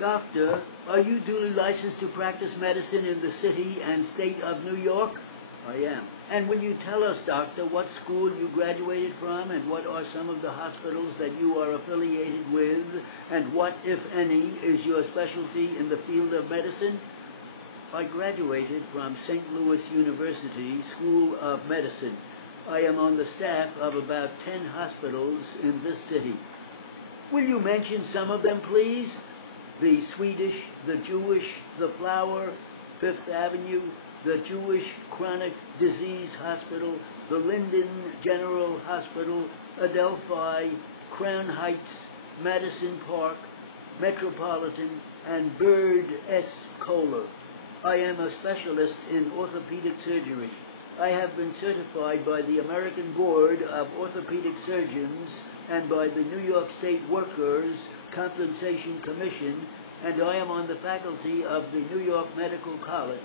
Doctor, are you duly licensed to practice medicine in the city and state of New York? I am. And will you tell us, doctor, what school you graduated from and what are some of the hospitals that you are affiliated with and what, if any, is your specialty in the field of medicine? I graduated from St. Louis University School of Medicine. I am on the staff of about 10 hospitals in this city. Will you mention some of them, please? The Swedish, the Jewish, the Flower, Fifth Avenue, the Jewish Chronic Disease Hospital, the Linden General Hospital, Adelphi, Crown Heights, Madison Park, Metropolitan, and Bird S. Kohler. I am a specialist in orthopedic surgery. I have been certified by the American Board of Orthopedic Surgeons and by the New York State Workers' Compensation Commission, and I am on the faculty of the New York Medical College.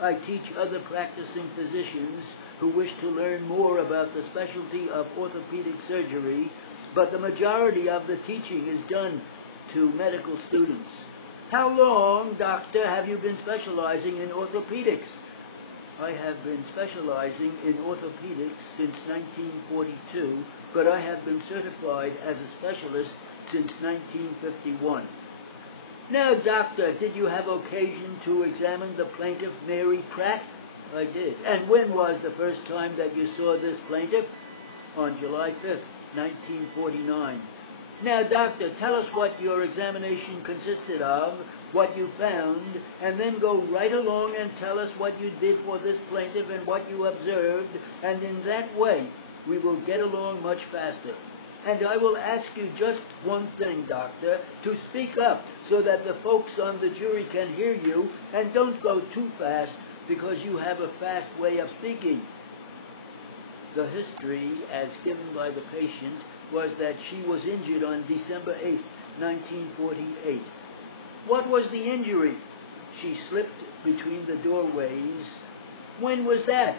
I teach other practicing physicians who wish to learn more about the specialty of orthopedic surgery, but the majority of the teaching is done to medical students. How long, doctor, have you been specializing in orthopedics? I have been specializing in orthopedics since 1942, but I have been certified as a specialist since 1951. Now, doctor, did you have occasion to examine the plaintiff, Mary Pratt? I did. And when was the first time that you saw this plaintiff? On July 5th, 1949. Now, doctor, tell us what your examination consisted of, what you found, and then go right along and tell us what you did for this plaintiff and what you observed, and in that way we will get along much faster. And I will ask you just one thing, doctor, to speak up so that the folks on the jury can hear you, and don't go too fast because you have a fast way of speaking. The history, as given by the patient, was that she was injured on December 8, 1948. What was the injury? She slipped between the doorways. When was that?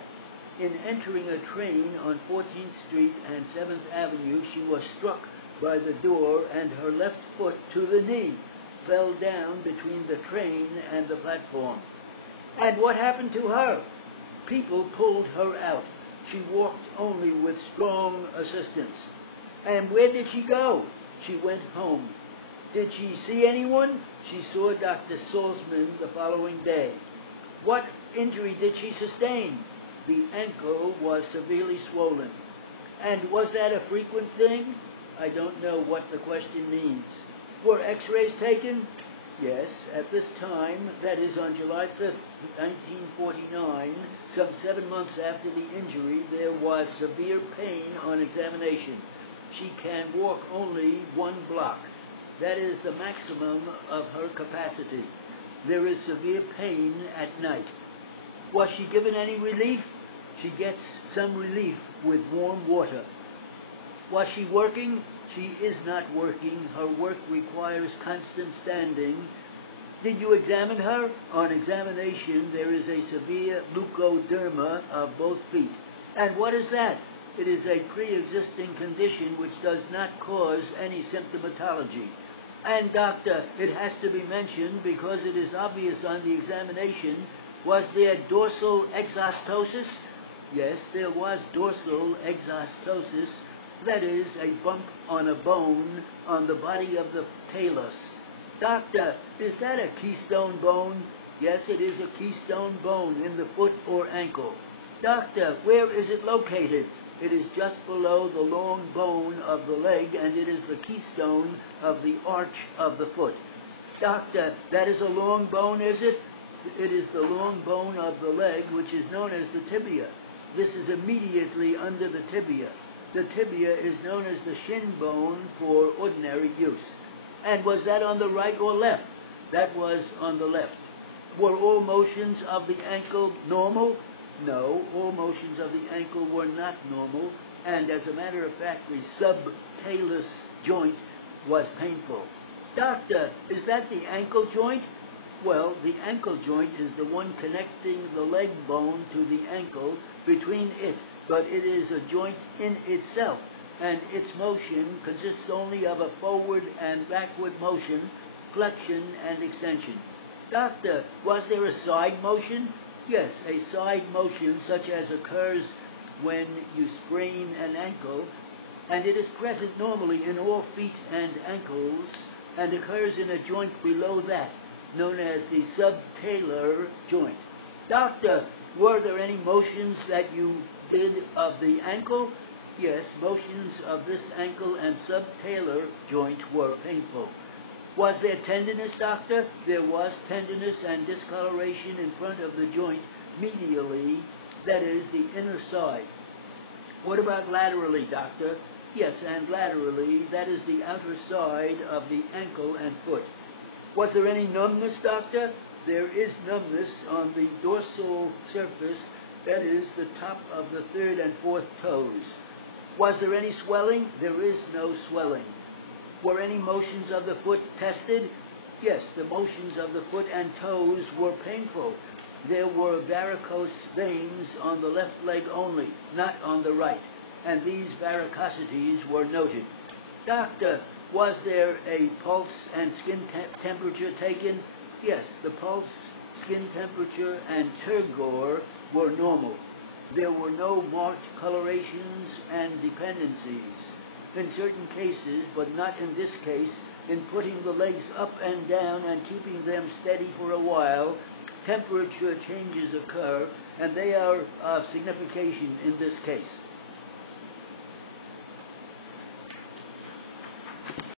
In entering a train on 14th Street and 7th Avenue, she was struck by the door and her left foot to the knee fell down between the train and the platform. And what happened to her? People pulled her out. She walked only with strong assistance. And where did she go? She went home. Did she see anyone? She saw Dr. Salzman the following day. What injury did she sustain? The ankle was severely swollen. And was that a frequent thing? I don't know what the question means. Were x-rays taken? Yes, at this time, that is on July 5th, 1949, some 7 months after the injury, there was severe pain on examination. She can walk only 1 block. That is the maximum of her capacity. There is severe pain at night. Was she given any relief? She gets some relief with warm water. Was she working? She is not working. Her work requires constant standing. Did you examine her? On examination, there is a severe leukoderma of both feet. And what is that? It is a pre-existing condition which does not cause any symptomatology. And doctor, it has to be mentioned because it is obvious on the examination, was there dorsal exostosis? Yes, there was dorsal exostosis. That is a bump on a bone on the body of the talus. Doctor, is that a keystone bone? Yes, it is a keystone bone in the foot or ankle. Doctor, where is it located? It is just below the long bone of the leg, and it is the keystone of the arch of the foot. Doctor, that is a long bone, is it? It is the long bone of the leg, which is known as the tibia. This is immediately under the tibia. The tibia is known as the shin bone for ordinary use. And was that on the right or left? That was on the left. Were all motions of the ankle normal? No, all motions of the ankle were not normal, and as a matter of fact, the subtalus joint was painful. Doctor, is that the ankle joint? Well, the ankle joint is the one connecting the leg bone to the ankle between it, but it is a joint in itself, and its motion consists only of a forward and backward motion flexion and extension. Doctor, was there a side motion? Yes, a side motion such as occurs when you sprain an ankle, and it is present normally in all feet and ankles, and occurs in a joint below that, known as the subtalar joint. Doctor, were there any motions that you did of the ankle? Yes, motions of this ankle and subtalar joint were painful. Was there tenderness, doctor? There was tenderness and discoloration in front of the joint medially, that is, the inner side. What about laterally, doctor? Yes, and laterally, that is the outer side of the ankle and foot. Was there any numbness, doctor? There is numbness on the dorsal surface, that is, the top of the third and fourth toes. Was there any swelling? There is no swelling. Were any motions of the foot tested? Yes, the motions of the foot and toes were painful. There were varicose veins on the left leg only, not on the right, and these varicosities were noted. Doctor, was there a pulse and skin temperature taken? Yes, the pulse, skin temperature, and turgor were normal. There were no marked colorations and dependencies. In certain cases, but not in this case, in putting the legs up and down and keeping them steady for a while, temperature changes occur, and they are of signification in this case.